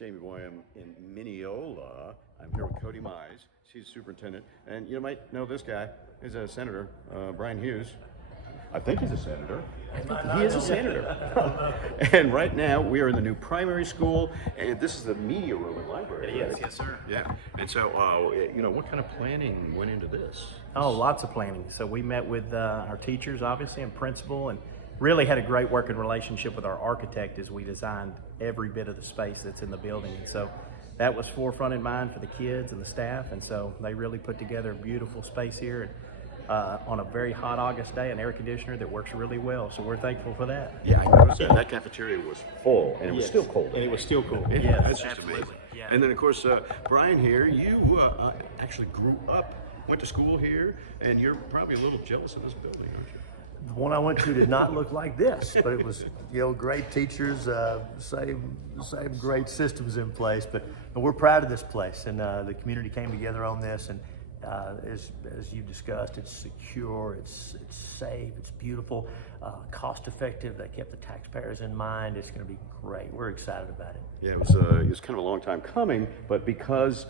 Jamie Boy. I'm in Mineola. I'm here with Cody Mize. She's superintendent. And you might know this guy. He's a senator, Bryan Hughes. I think he's a senator. He is a senator. And right now we are in the new primary school, and this is the media room and library. Yes, right? yes, sir. Yeah. And so, what kind of planning went into this? Oh, lots of planning. So we met with our teachers, obviously, and principal, and really had a great working relationship with our architect as we designed every bit of the space that's in the building. And so that was forefront in mind for the kids and the staff, and so they really put together a beautiful space here. And on a very hot August day, an air conditioner that works really well. So we're thankful for that. Yeah, I noticed that. That cafeteria was full, and it was still cold. And it was still cool. Yeah, that's just absolutely. amazing. Yeah. And then, of course, Bryan here, you actually grew up, went to school here, and you're probably a little jealous of this building, aren't you? The one I went to did not look like this, but it was, great teachers, same great systems in place. But we're proud of this place, and the community came together on this. And as you discussed, it's secure, it's safe, it's beautiful, cost effective. They kept the taxpayers in mind. It's going to be great. We're excited about it. Yeah, it was kind of a long time coming, but because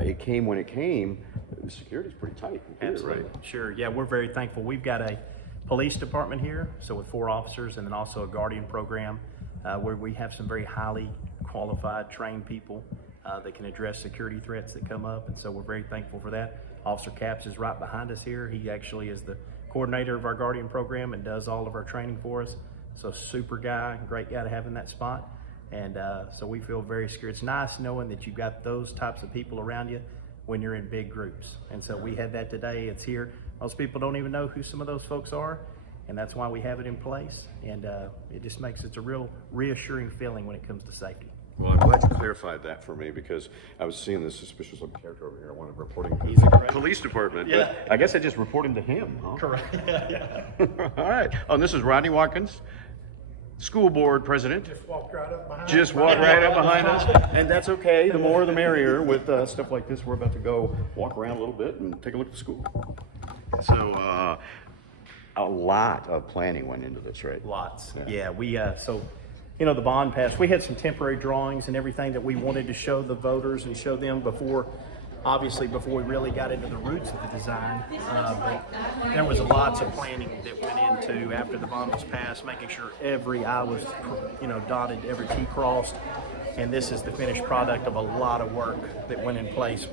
it came when it came, the security's pretty tight here, Absolutely. right? Sure. Yeah, we're very thankful. We've got a police department here, so with 4 officers, and then also a guardian program where we have some very highly qualified, trained people that can address security threats that come up, and so we're very thankful for that. Officer Capps is right behind us here. He actually is the coordinator of our guardian program and does all of our training for us. So super guy, great guy to have in that spot. And so we feel very secure. It's nice knowing that you've got those types of people around you when you're in big groups. And so we had that today. It's here. Most people don't even know who some of those folks are, and that's why we have it in place. And it just makes it a real reassuring feeling when it comes to safety. Well, I'm glad you clarified that for me, because I was seeing this suspicious looking character over here. I wanted reporting to He's a the great police department, Yeah. but I guess I just reported to him, huh? Correct. All right. Oh, and this is Rodney Watkins, school board president. Just walked right up behind. Just walk right up behind us, and that's okay. The more the merrier with stuff like this. We're about to go walk around a little bit and take a look at the school. So a lot of planning went into this, right? Lots. Yeah, we so the bond passed. We had some temporary drawings and everything that we wanted to show the voters and show them before we really got into the roots of the design. But there was lots of planning that went into after the bond was passed, making sure every I was dotted, every T crossed. And this is the finished product of a lot of work that went in place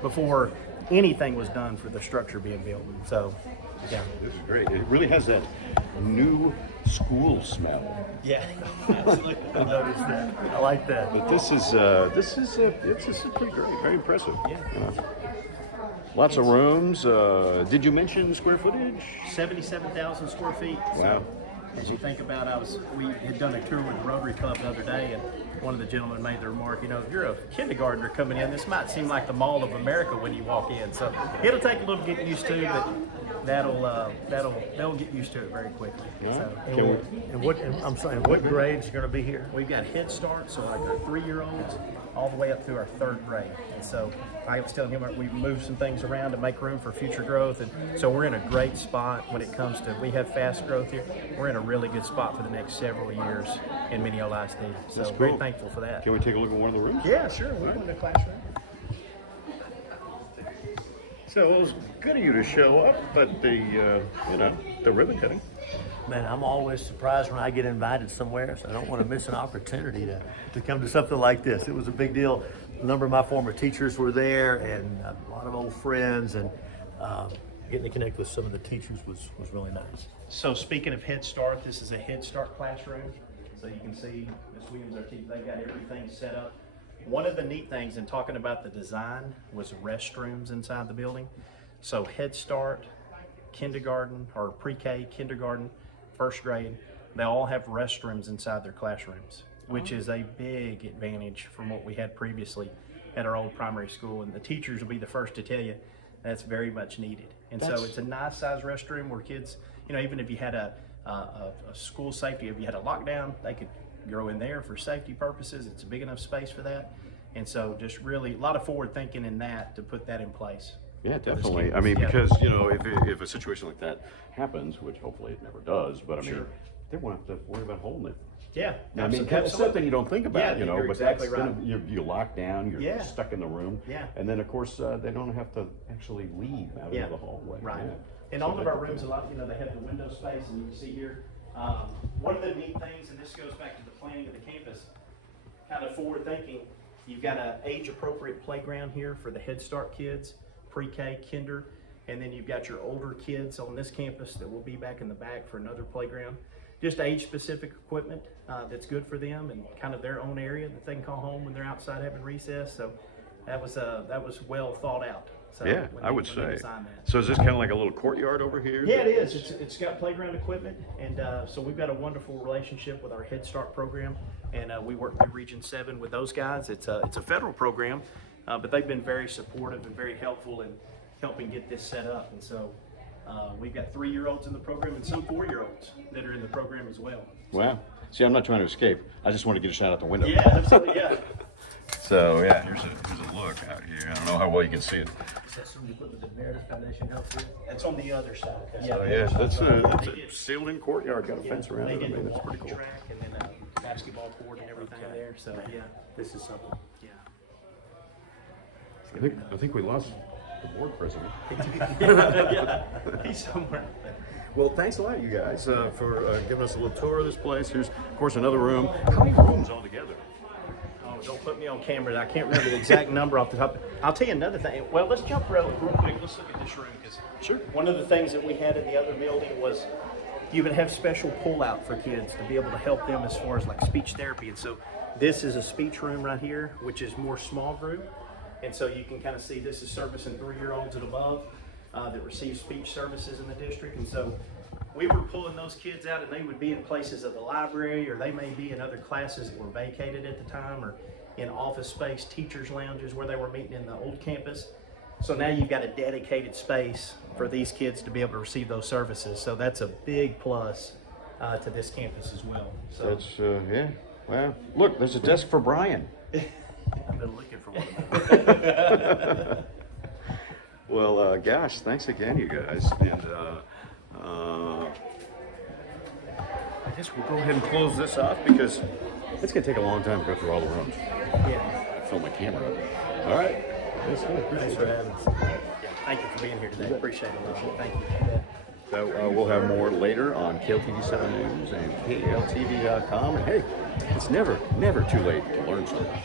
before anything was done for the structure being built. So, yeah. This is great. It really has that new school smell. Yeah, absolutely. I noticed that. I like that. But this is pretty great. Very impressive. Yeah. Lots of rooms. Did you mention square footage? 77,000 square feet. Wow. So, as you think about it, we had done a tour with the Rotary Club the other day, and one of the gentlemen made the remark, if you're a kindergartner coming in, this might seem like the Mall of America when you walk in. So it'll take a little getting used to, but they'll get used to it very quickly. So, What grade's going to be here? we've got Head Start, so like our 3-year-olds, all the way up through our 3rd grade. And so I was telling him we've moved some things around to make room for future growth. And so we're in a great spot when it comes to, we have fast growth here. We're in a really good spot for the next several years in Mineola ISD. So That's cool. very thankful for that. Can we take a look at one of the rooms? Yeah, sure. We're in the classroom. So it was good of you to show up, but the ribbon cutting. Man, I'm always surprised when I get invited somewhere, so I don't want to miss an opportunity to come to something like this. It was a big deal. A number of my former teachers were there, and a lot of old friends, and getting to connect with some of the teachers was really nice. So speaking of Head Start, this is a Head Start classroom. So you can see Ms. Williams, our teacher, they got everything set up. One of the neat things in talking about the design was restrooms inside the building. So Head Start, kindergarten, or pre-K, kindergarten, 1st grade, they all have restrooms inside their classrooms, which is a big advantage from what we had previously at our old primary school. And the teachers will be the first to tell you that's very much needed. And so it's a nice size restroom where kids, even if you had a school safety, if you had a lockdown, they could go in there for safety purposes. It's a big enough space for that. And so just really a lot of forward thinking in that to put that in place. Yeah, definitely. I mean, because, if a situation like that happens, which hopefully it never does, but I mean, they won't have to worry about holding it Yeah, I mean, absolutely. it's something you don't think about, Yeah, you know, you're but exactly that's right. you're locked down, you're Yeah. stuck in the room. Yeah. And then, of course, they don't have to actually leave out Yeah. into the hallway. Right. Yeah. In So all of they our can- rooms, a lot, you know, they have the window space, and you can see here, one of the neat things, and this goes back to the planning of the campus, kind of forward thinking, you've got an age-appropriate playground here for the Head Start kids, pre-K, kinder, and then you've got your older kids on this campus that will be back in the back for another playground. Just age-specific equipment that's good for them and kind of their own area that they can call home when they're outside having recess. So that was well thought out. So Yeah, when I they- would when they say. designed that. So is this kind of like a little courtyard over here? Yeah, it is. It's got playground equipment, and so we've got a wonderful relationship with our Head Start program, and we work through Region 7 with those guys. It's a federal program, but they've been very supportive and very helpful in helping get this set up. And so we've got 3-year-olds in the program and some 4-year-olds that are in the program as well. Wow. See, I'm not trying to escape. I just want to get a shot out the window. Yeah, absolutely. Yeah. So yeah, here's a look out here. I don't know how well you can see it. Is that some equipment that Meredith Foundation helps with? That's on the other side. So yeah, that's a sealed-in courtyard. Got a fence around They it. I get mean, the that's pretty walking cool. track and then a basketball court and everything there. So yeah, This is something. yeah. I think we lost the board president. Yeah, he's somewhere. Well, thanks a lot, you guys, for giving us a little tour of this place. Here's, of course, another room. How many rooms altogether? Oh, don't put me on camera. I can't remember the exact number off the top. I'll tell you another thing. Well, let's jump real quick. Let's look at this room because Sure. one of the things that we had in the other building was you would have special pull-out for kids to be able to help them as far as like speech therapy. And so this is a speech room right here, which is more small group. And so you can kind of see this is servicing 3-year-olds and above that receive speech services in the district. And so we were pulling those kids out, and they would be in places of the library, or they may be in other classes that were vacated at the time, or in office space, teachers' lounges where they were meeting in the old campus. So now you've got a dedicated space for these kids to be able to receive those services. So that's a big plus to this campus as well. So That's, yeah. Well, look, there's a desk for Bryan. I've been looking for one of those. Well, gosh, thanks again, you guys. And I guess we'll go ahead and close this off because it's going to take a long time to go through all the rooms. yeah, I fill my camera up. All right. That's good. Thanks for having us. yeah. Thank you for being here today. Appreciate it. Thank you. So we'll have more later on KLTV 7 News and KLTV.com. And hey, it's never too late to learn something.